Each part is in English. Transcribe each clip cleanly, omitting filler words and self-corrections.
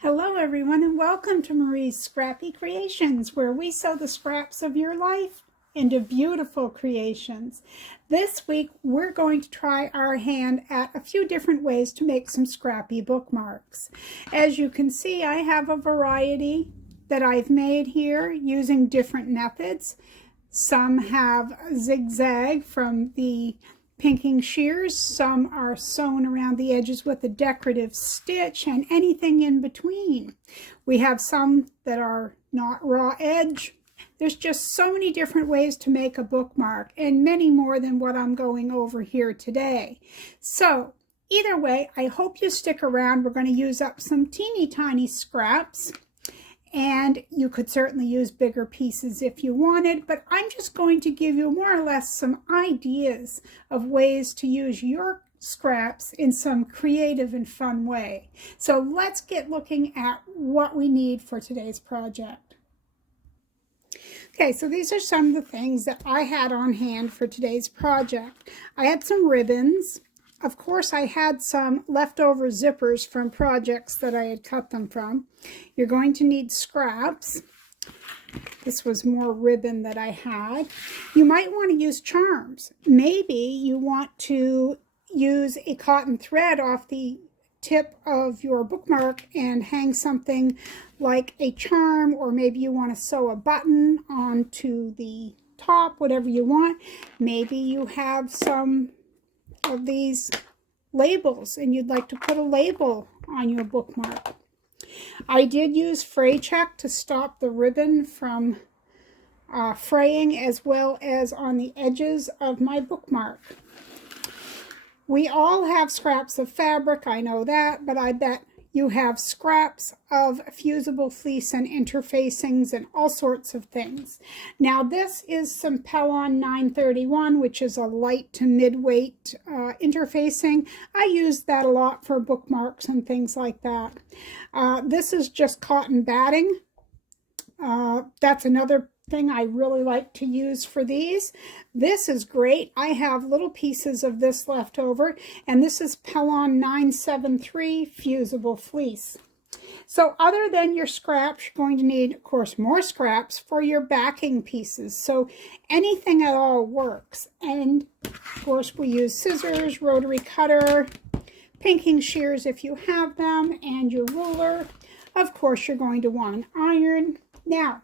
Hello everyone and welcome to Marie's Scrappy Creations, where we sew the scraps of your life into beautiful creations. This week we're going to try our hand at a few different ways to make some scrappy bookmarks. As you can see, I have a variety that I've made here using different methods. Some have zigzag from the pinking shears, some are sewn around the edges with a decorative stitch, and anything in between. We have some that are not raw edge. There's just so many different ways to make a bookmark, and many more than what I'm going over here today. So either way, I hope you stick around. We're going to use up some teeny tiny scraps. And you could certainly use bigger pieces if you wanted, but I'm just going to give you more or less some ideas of ways to use your scraps in some creative and fun way. So let's get looking at what we need for today's project. Okay, so these are some of the things that I had on hand for today's project. I had some ribbons. Of course, I had some leftover zippers from projects that I had cut them from. You're going to need scraps. This was more ribbon that I had. You might want to use charms. Maybe you want to use a cotton thread off the tip of your bookmark and hang something like a charm, or maybe you want to sew a button onto the top, whatever you want. Maybe you have some of these labels and you'd like to put a label on your bookmark. I did use fray check to stop the ribbon from fraying, as well as on the edges of my bookmark. We all have scraps of fabric, I know that, but I bet you have scraps of fusible fleece and interfacings and all sorts of things. Now this is some Pellon 931, which is a light to mid-weight interfacing. I use that a lot for bookmarks and things like that. This is just cotton batting. That's another thing I really like to use for these. This is great. I have little pieces of this left over, and this is Pellon 973 fusible fleece. So other than your scraps, you're going to need, of course, more scraps for your backing pieces. So anything at all works. And of course, we use scissors, rotary cutter, pinking shears if you have them, and your ruler. Of course, you're going to want an iron. Now,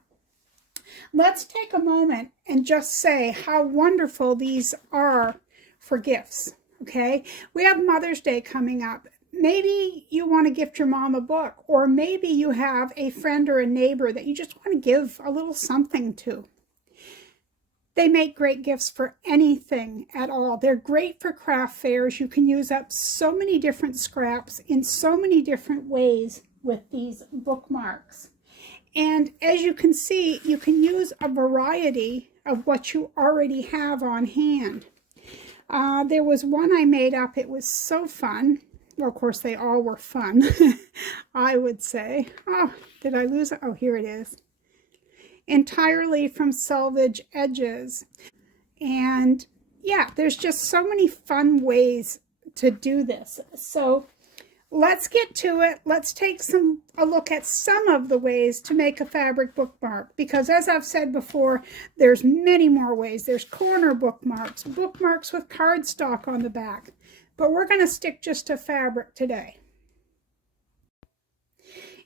let's take a moment and just say how wonderful these are for gifts, okay? We have Mother's Day coming up. Maybe you want to gift your mom a book, or maybe you have a friend or a neighbor that you just want to give a little something to. They make great gifts for anything at all. They're great for craft fairs. You can use up so many different scraps in so many different ways with these bookmarks. And as you can see, you can use a variety of what you already have on hand. There was one I made up. It was so fun. Well, of course, they all were fun, I would say. Oh, did I lose it? Oh, here it is. Entirely from selvage edges. And yeah, there's just so many fun ways to do this. So let's get to it. Let's take a look at some of the ways to make a fabric bookmark, because as I've said before, there's many more ways. There's corner bookmarks, bookmarks with cardstock on the back, but we're going to stick just to fabric today.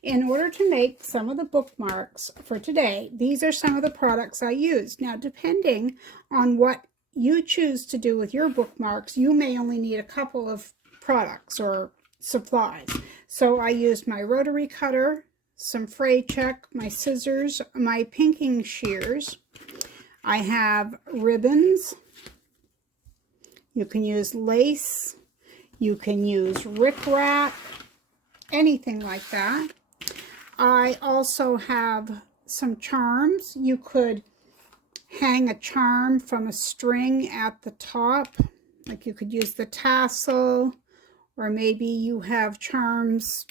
In order to make some of the bookmarks for today, these are some of the products I used. Now, depending on what you choose to do with your bookmarks, you may only need a couple of products or supplies. So I used my rotary cutter, some fray check, my scissors, my pinking shears. I have ribbons. You can use lace. You can use rickrack, anything like that. I also have some charms. You could hang a charm from a string at the top. Like you could use the tassel, or maybe you have charms.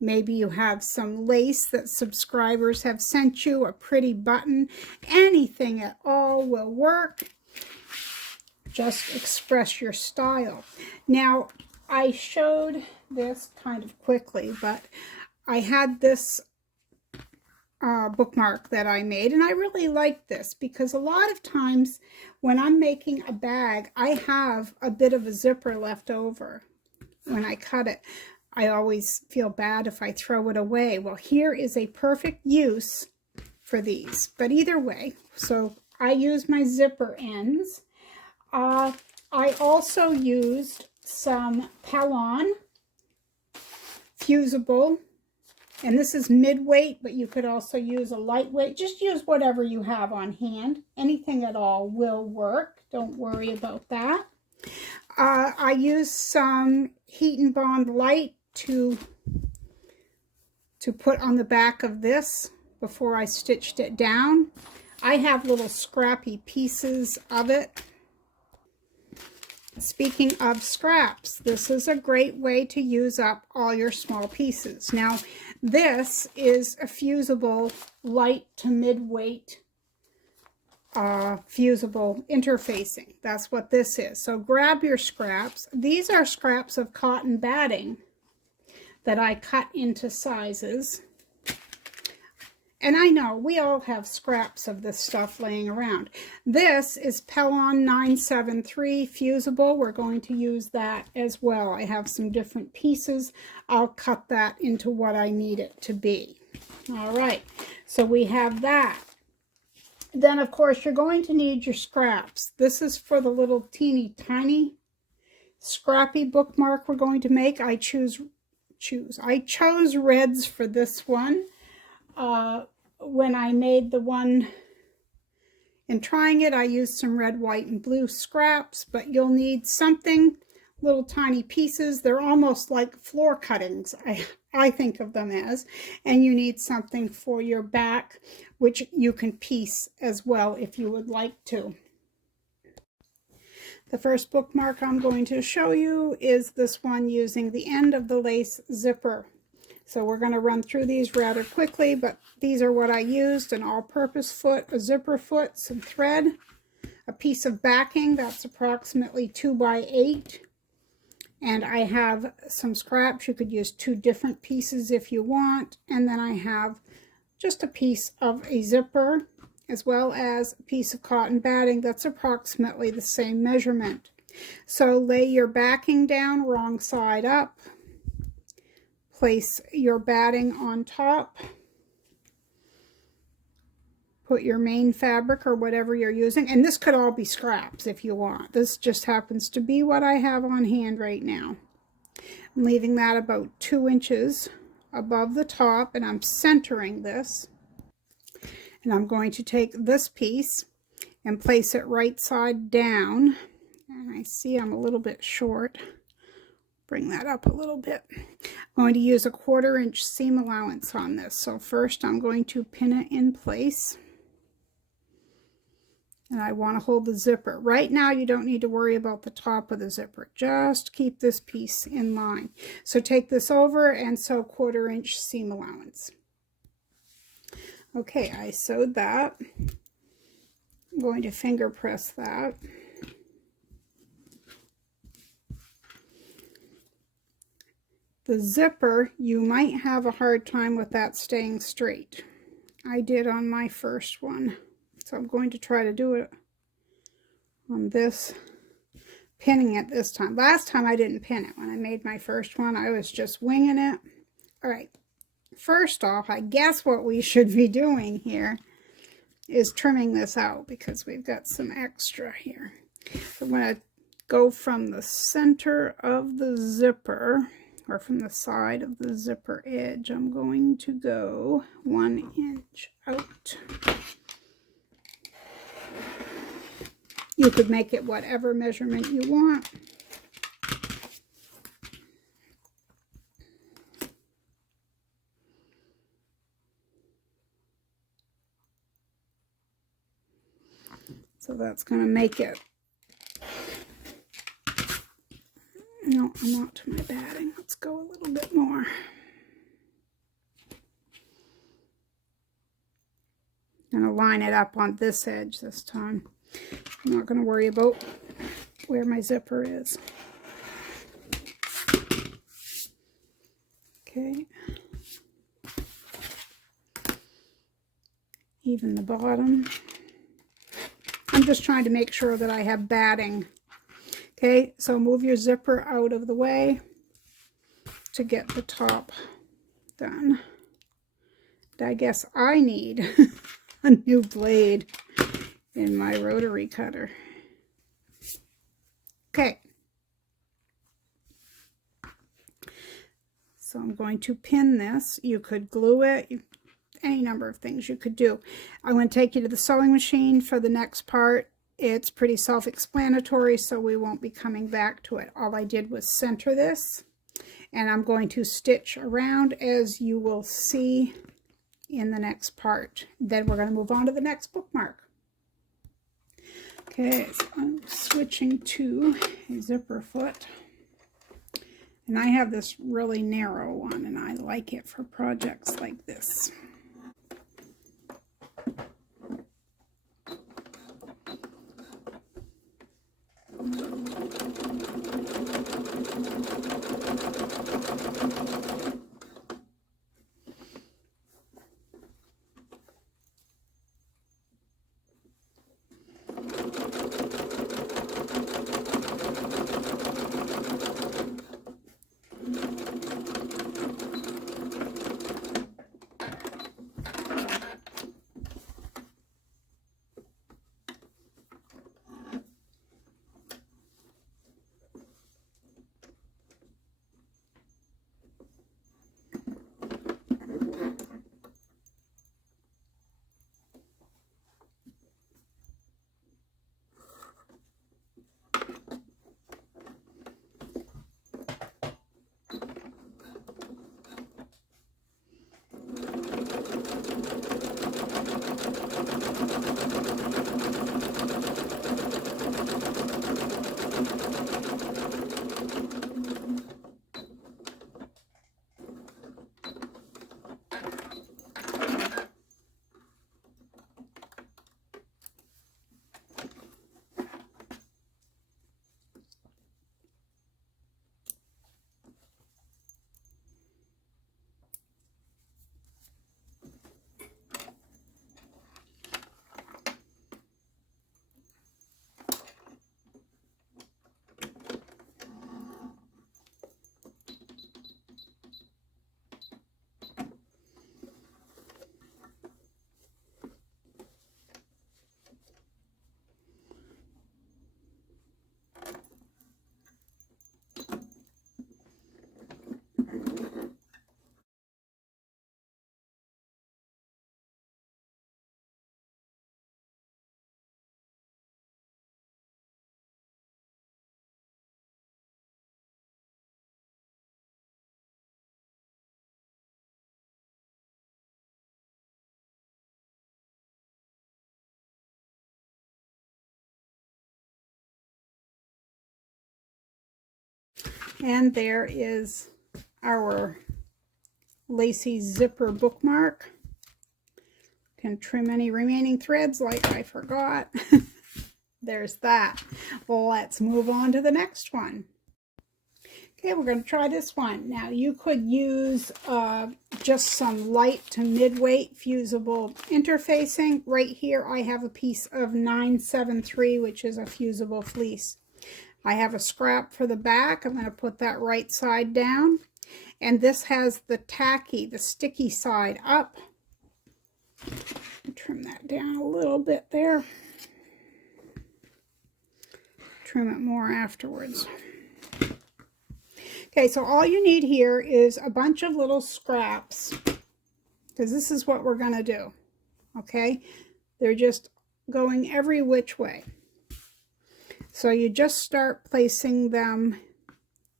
Maybe you have some lace that subscribers have sent you, a pretty button. Anything at all will work. Just express your style. Now, I showed this kind of quickly, but I had this bookmark that I made, and I really like this because a lot of times when I'm making a bag, I have a bit of a zipper left over when I cut it. I always feel bad if I throw it away. Well, here is a perfect use for these, but either way, so I use my zipper ends. I also used some Pellon fusible, and this is mid-weight, but you could also use a lightweight. Just use whatever you have on hand. Anything at all will work. Don't worry about that. I used some heat and bond lite to put on the back of this before I stitched it down. I have little scrappy pieces of it. Speaking of scraps, this is a great way to use up all your small pieces. Now, this is a fusible light to mid-weight fusible interfacing. That's what this is. So grab your scraps. These are scraps of cotton batting that I cut into sizes. And I know we all have scraps of this stuff laying around. This is Pellon 973 fusible. We're going to use that as well. I have some different pieces. I'll cut that into what I need it to be. All right, so we have that. Then, of course, you're going to need your scraps. This is for the little teeny tiny scrappy bookmark we're going to make. I chose reds for this one. When I made the one in trying it, I used some red, white, and blue scraps, but you'll need something, little tiny pieces. They're almost like floor cuttings, I think of them as, and you need something for your back, which you can piece as well if you would like to. The first bookmark I'm going to show you is this one using the end of the lace zipper. So we're going to run through these rather quickly, but these are what I used: an all-purpose foot, a zipper foot, some thread, a piece of backing that's approximately 2 by 8, and I have some scraps. You could use 2 different pieces if you want, and then I have just a piece of a zipper as well as a piece of cotton batting that's approximately the same measurement. So lay your backing down wrong side up. Place your batting on top. Put your main fabric or whatever you're using, and this could all be scraps if you want. This just happens to be what I have on hand right now. I'm leaving that about 2 inches above the top, and I'm centering this. And I'm going to take this piece and place it right side down. And I see I'm a little bit short. Bring that up a little bit. I'm going to use a 1/4 inch seam allowance on this. So first I'm going to pin it in place. And I want to hold the zipper. Right now you don't need to worry about the top of the zipper. Just keep this piece in line. So take this over and sew 1/4 inch seam allowance. Okay, I sewed that. I'm going to finger press that. The zipper, you might have a hard time with that staying straight. I did on my first one. So I'm going to try to do it on this, pinning it this time. Last time I didn't pin it. When I made my first one, I was just winging it. All right, first off, I guess what we should be doing here is trimming this out because we've got some extra here. So I'm going to go from the center of the zipper, or from the side of the zipper edge. I'm going to go 1 inch out. You could make it whatever measurement you want. So that's going to make it. No, I'm not to my batting. Let's go a little bit more. I'm going to line it up on this edge this time. I'm not going to worry about where my zipper is. Okay. even the bottom. I'm just trying to make sure that I have batting. Okay, so move your zipper out of the way to get the top done. I guess I need a new blade in my rotary cutter. Okay. So I'm going to pin this. You could glue it, any number of things you could do. I'm going to take you to the sewing machine for the next part. It's pretty self-explanatory, so we won't be coming back to it. All I did was center this, and I'm going to stitch around, as you will see in the next part. Then we're going to move on to the next bookmark. Okay, so I'm switching to a zipper foot. And I have this really narrow one, and I like it for projects like this. And there is our lacy zipper bookmark. Can trim any remaining threads like I forgot. There's that. Well, let's move on to the next one. Okay, we're going to try this one. Now, you could use just some light to mid-weight fusible interfacing. Right here, I have a piece of 973, which is a fusible fleece. I have a scrap for the back. I'm going to put that right side down. And this has the tacky, the sticky side up. Trim that down a little bit there. Trim it more afterwards. Okay, so all you need here is a bunch of little scraps, because this is what we're going to do. Okay, they're just going every which way. So you just start placing them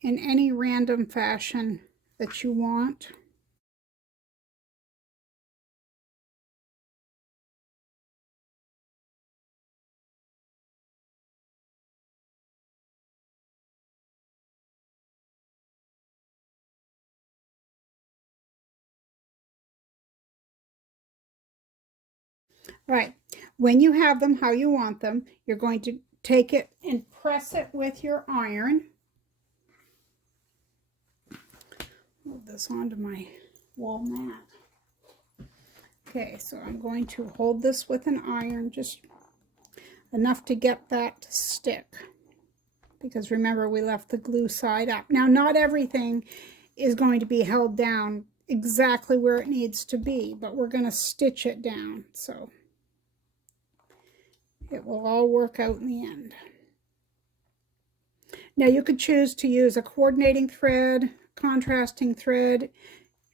in any random fashion that you want. Right, when you have them how you want them, you're going to take it and press it with your iron. Move this onto my wall mat. Okay, so I'm going to hold this with an iron, just enough to get that to stick. Because remember, we left the glue side up. Now, not everything is going to be held down exactly where it needs to be, but we're going to stitch it down, so it will all work out in the end. Now, you could choose to use a coordinating thread, contrasting thread. You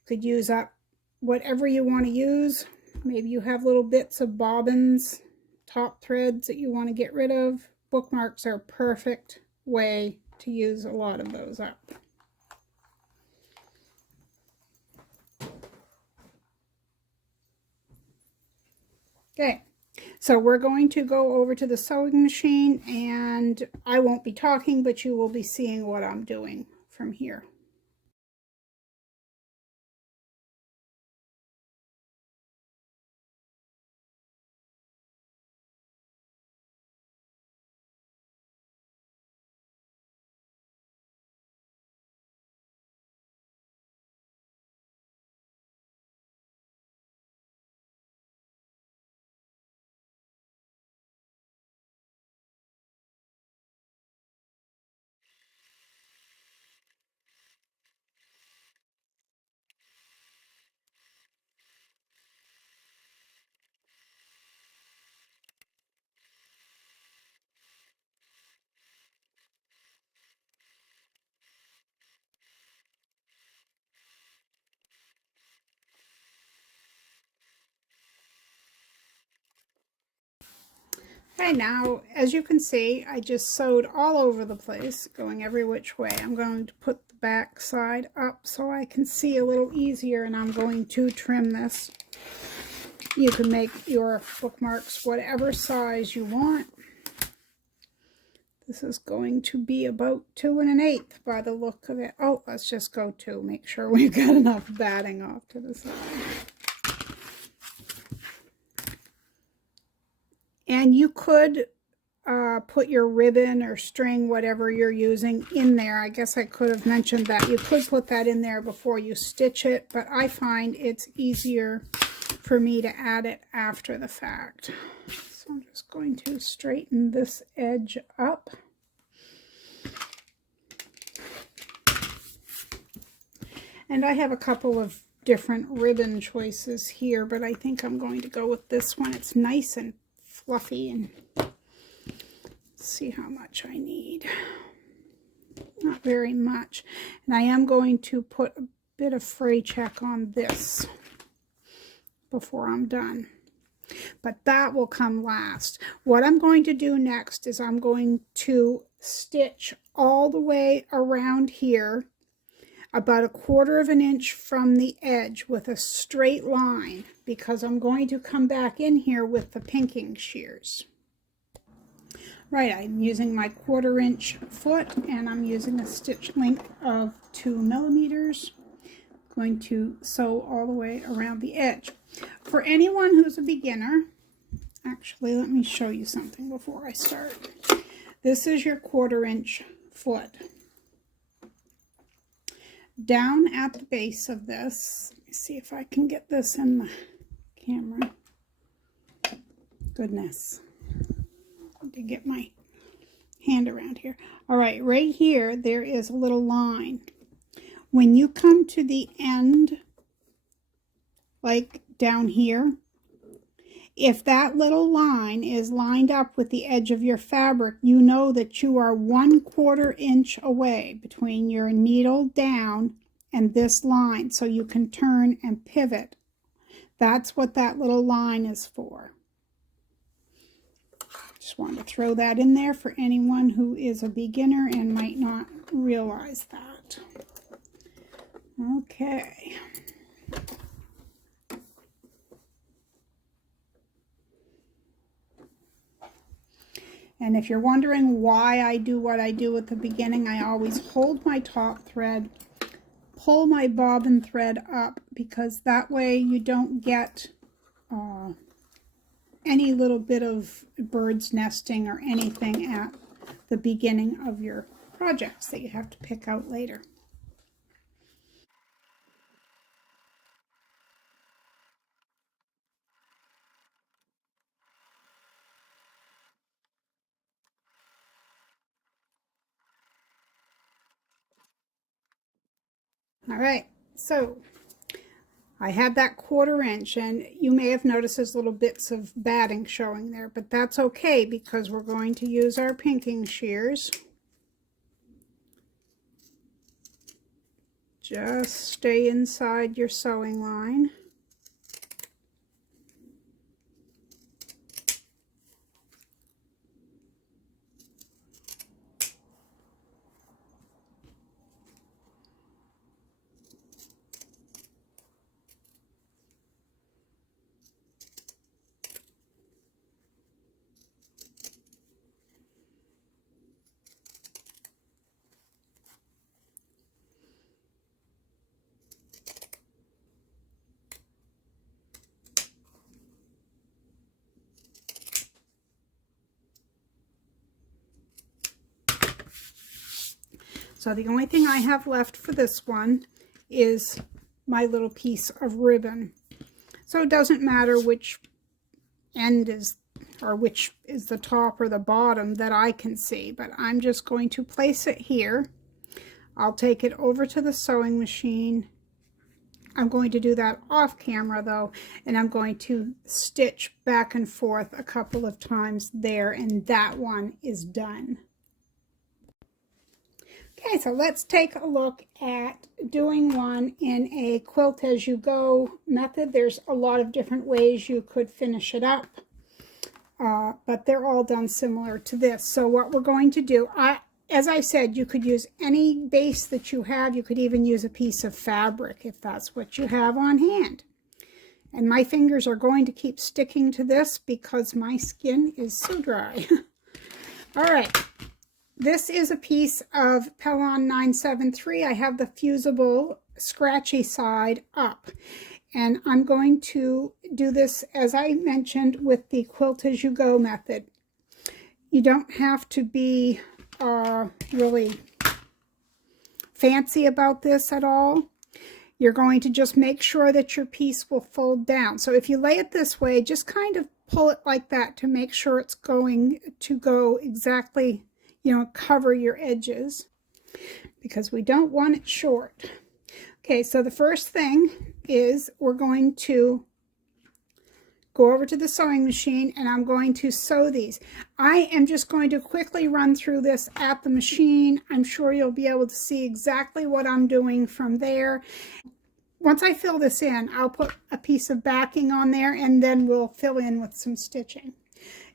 could use up whatever you want to use. Maybe you have little bits of bobbins, top threads that you want to get rid of. Bookmarks are a perfect way to use a lot of those up. Okay, so we're going to go over to the sewing machine, and I won't be talking, but you will be seeing what I'm doing from here. Right now, as you can see, I just sewed all over the place, going every which way. I'm going to put the back side up so I can see a little easier, and I'm going to trim this. You can make your bookmarks whatever size you want. This is going to be about 2 1/8 by the look of it. Oh, let's just go 2. Make sure we've got enough batting off to the side. And you could put your ribbon or string, whatever you're using, in there. I guess I could have mentioned that. You could put that in there before you stitch it, but I find it's easier for me to add it after the fact. So I'm just going to straighten this edge up. And I have a couple of different ribbon choices here, but I think I'm going to go with this one. It's nice and fluffy, and see how much I need. Not very much. And I am going to put a bit of fray check on this before I'm done. But that will come last. What I'm going to do next is I'm going to stitch all the way around here, about 1/4 inch from the edge with a straight line, because I'm going to come back in here with the pinking shears. Right, I'm using my 1/4 inch foot, and I'm using a stitch length of 2 millimeters. I'm going to sew all the way around the edge. For anyone who's a beginner, actually, let me show you something before I start. This is your 1/4 inch foot. Down at the base of this, let me see if I can get this in the camera. Goodness, I need to get my hand around here. All right, right here, there is a little line. When you come to the end, like down here, if that little line is lined up with the edge of your fabric, you know that you are 1/4 inch away between your needle down and this line, so you can turn and pivot. That's what that little line is for. Just wanted to throw that in there for anyone who is a beginner and might not realize that. Okay. And if you're wondering why I do what I do at the beginning, I always hold my top thread, pull my bobbin thread up, because that way you don't get any little bit of bird's nesting or anything at the beginning of your projects that you have to pick out later. All right, so I had that 1/4 inch, and you may have noticed there's little bits of batting showing there, but that's okay because we're going to use our pinking shears. Just stay inside your sewing line. So the only thing I have left for this one is my little piece of ribbon. So it doesn't matter which end is, or which is the top or the bottom that I can see, but I'm just going to place it here. I'll take it over to the sewing machine. I'm going to do that off camera though, and I'm going to stitch back and forth a couple of times there, and that one is done. Okay, so let's take a look at doing one in a quilt-as-you-go method. There's a lot of different ways you could finish it up, but they're all done similar to this. So what we're going to do, as I said, you could use any base that you have. You could even use a piece of fabric if that's what you have on hand. And my fingers are going to keep sticking to this because my skin is so dry. All right. This is a piece of Pellon 973. I have the fusible scratchy side up. And I'm going to do this, as I mentioned, with the quilt-as-you-go method. You don't have to be really fancy about this at all. You're going to just make sure that your piece will fold down. So if you lay it this way, just kind of pull it like that to make sure it's going to go exactly, you know, cover your edges, because we don't want it short. Okay, so the first thing is we're going to go over to the sewing machine, and I'm going to sew these. I am just going to quickly run through this at the machine. I'm sure you'll be able to see exactly what I'm doing from there. Once I fill this in, I'll put a piece of backing on there, and then we'll fill in with some stitching.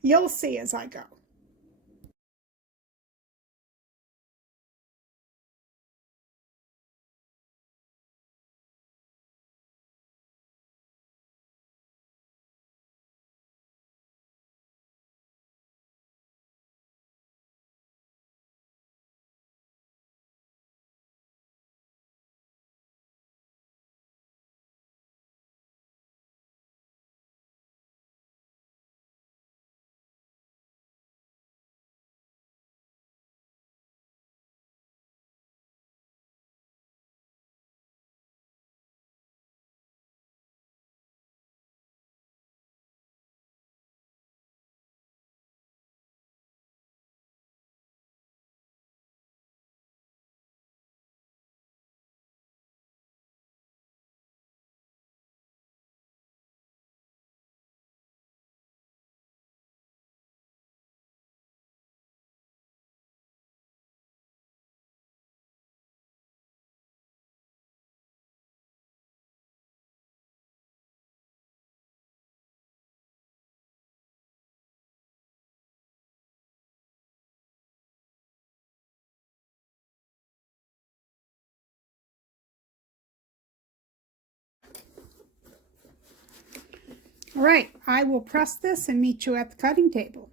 You'll see as I go. All right, I will press this and meet you at the cutting table.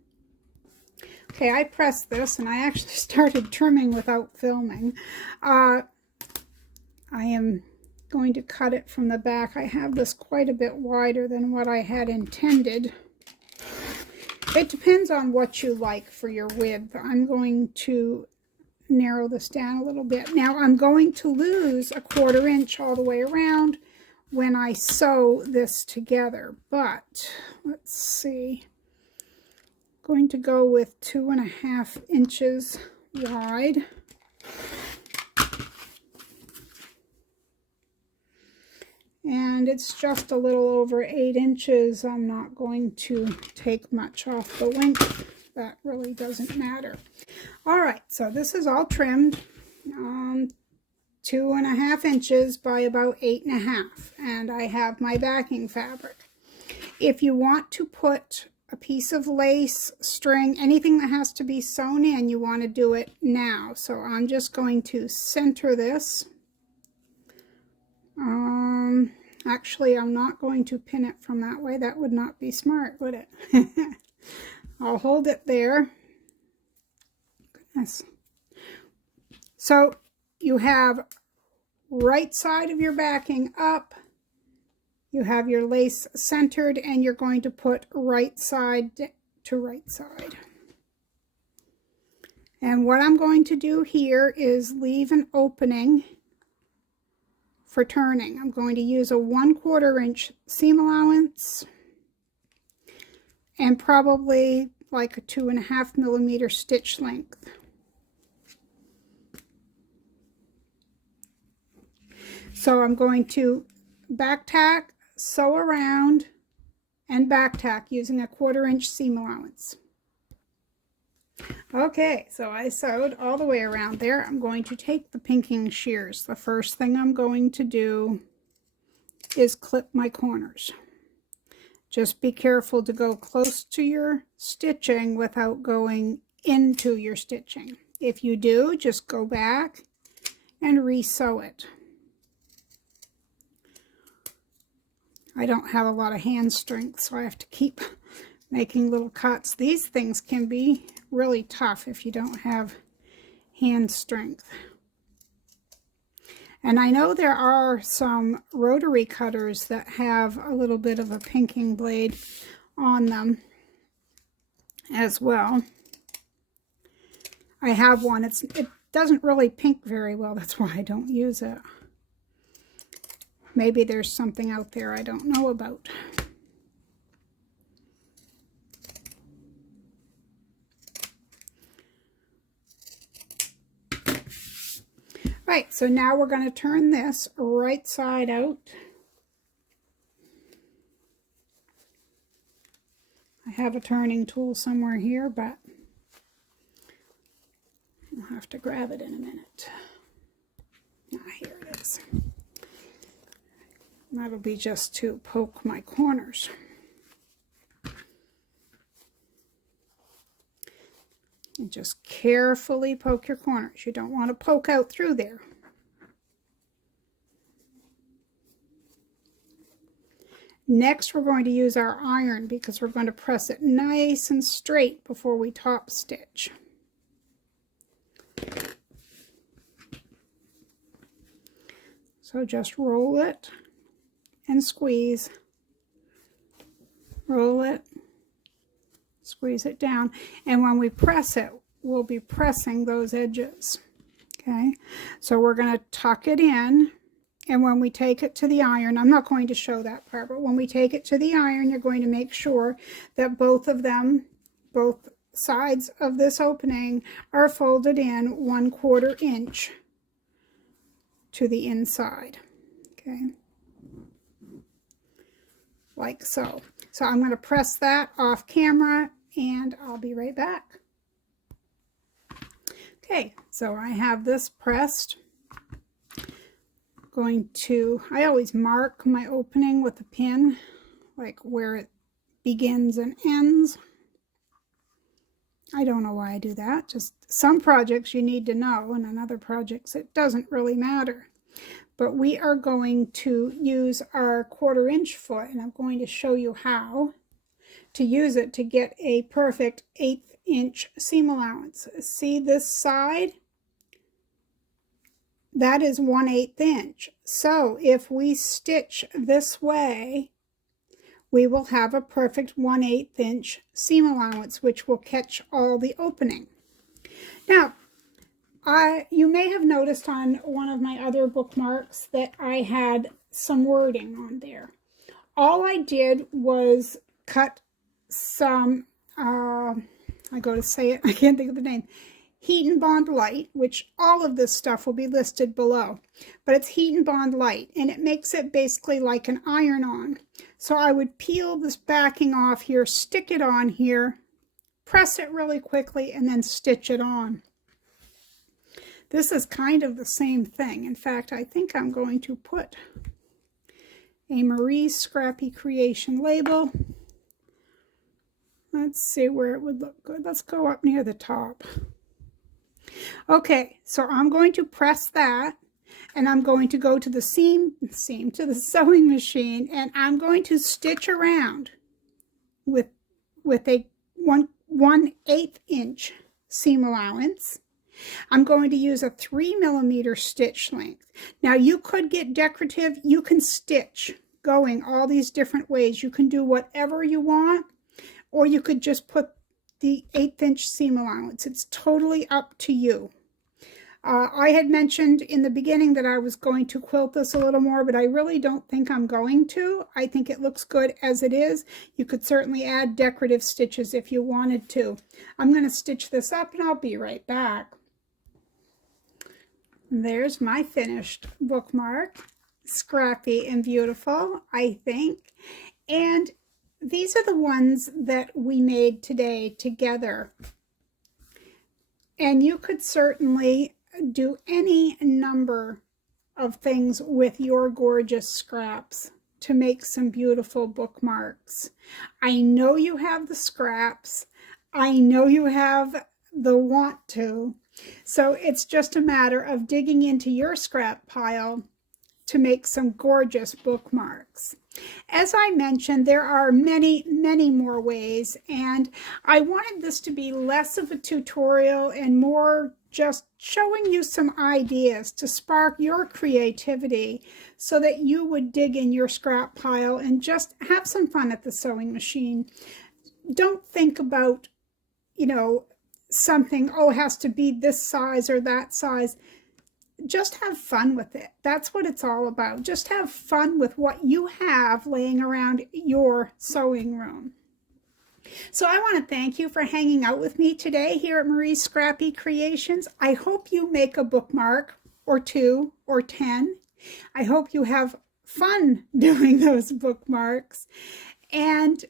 Okay, I pressed this, and I actually started trimming without filming. I am going to cut it from the back. I have this quite a bit wider than what I had intended. It depends on what you like for your width. I'm going to narrow this down a little bit. Now I'm going to lose a 1/4 inch all the way around when I sew this together, but let's see. I'm going to go with 2.5 inches wide. and it's just a little over 8 inches. I'm not going to take much off the length. That really doesn't matter. All right, so this is all trimmed. 2.5 inches by about 8.5, and I have my backing fabric. If you want to put a piece of lace, string, anything that has to be sewn in, you want to do it now. So I'm just going to center this. Actually, I'm not going to pin it from that way. That would not be smart, would it? I'll hold it there. Goodness. So you have right side of your backing up, you have your lace centered, and you're going to put right side to right side. And what I'm going to do here is leave an opening for turning. I'm going to use a 1/4 inch seam allowance and probably like a 2.5 millimeter stitch length. So I'm going to back tack, sew around, and back tack using a 1/4 inch seam allowance. Okay, so I sewed all the way around there. I'm going to take the pinking shears. The first thing I'm going to do is clip my corners. Just be careful to go close to your stitching without going into your stitching. If you do, just go back and re-sew it. I don't have a lot of hand strength, so I have to keep making little cuts. These things can be really tough if you don't have hand strength. And I know there are some rotary cutters that have a little bit of a pinking blade on them as well. I have one. It doesn't really pink very well. That's why I don't use it. Maybe there's something out there I don't know about. Right, so now we're going to turn this right side out. I have a turning tool somewhere here, but I'll have to grab it in a minute. Here it is. That'll be just to poke my corners. And just carefully poke your corners. You don't want to poke out through there. Next, we're going to use our iron because we're going to press it nice and straight before we top stitch. So just roll it and squeeze. Roll it, squeeze it down, and when we press it, we'll be pressing those edges. Okay, so we're going to tuck it in, and when we take it to the iron, I'm not going to show that part, but when we take it to the iron, you're going to make sure that both sides of this opening are folded in 1/4 inch to the inside. Okay, like so. So I'm going to press that off camera, and I'll be right back. Okay, so I have this pressed. I always mark my opening with a pin, like where it begins and ends. I don't know why I do that. Just some projects you need to know, and on other projects it doesn't really matter. But we are going to use our 1/4 inch foot, and I'm going to show you how to use it to get a perfect 1/8 inch seam allowance. See this side? That is 1/8 inch. So if we stitch this way, we will have a perfect 1/8 inch seam allowance, which will catch all the opening. Now, you may have noticed on one of my other bookmarks that I had some wording on there. All I did was cut some, I go to say it, I can't think of the name, Heat and Bond Lite, which all of this stuff will be listed below. But it's Heat and Bond Lite, and it makes it basically like an iron-on. So I would peel this backing off here, stick it on here, press it really quickly, and then stitch it on. This is kind of the same thing. In fact, I think I'm going to put a Marie's Scrappy Creation label. Let's see where it would look good. Let's go up near the top. Okay, so I'm going to press that, and I'm going to go to the to the sewing machine, and I'm going to stitch around with a 1/8 inch seam allowance. I'm going to use a 3mm stitch length. Now you could get decorative. You can stitch going all these different ways. You can do whatever you want, or you could just put the 1/8 inch seam allowance. It's totally up to you. I had mentioned in the beginning that I was going to quilt this a little more, but I really don't think I'm going to. I think it looks good as it is. You could certainly add decorative stitches if you wanted to. I'm going to stitch this up and I'll be right back. There's my finished bookmark. Scrappy and beautiful, I think. And these are the ones that we made today together. And you could certainly do any number of things with your gorgeous scraps to make some beautiful bookmarks. I know you have the scraps. I know you have the want to. So it's just a matter of digging into your scrap pile to make some gorgeous bookmarks. As I mentioned, there are many, many more ways, and I wanted this to be less of a tutorial and more just showing you some ideas to spark your creativity so that you would dig in your scrap pile and just have some fun at the sewing machine. Don't think about, something, it has to be this size or that size. Just have fun with it. That's what it's all about. Just have fun with what you have laying around your sewing room. So I want to thank you for hanging out with me today here at Marie's Scrappy Creations. I hope you make a bookmark or 2 or 10. I hope you have fun doing those bookmarks. And,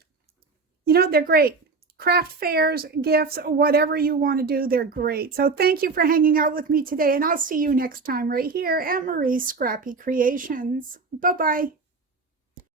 they're great. Craft fairs, gifts, whatever you want to do, they're great. So thank you for hanging out with me today, and I'll see you next time right here at Marie's Scrappy Creations. Bye-bye.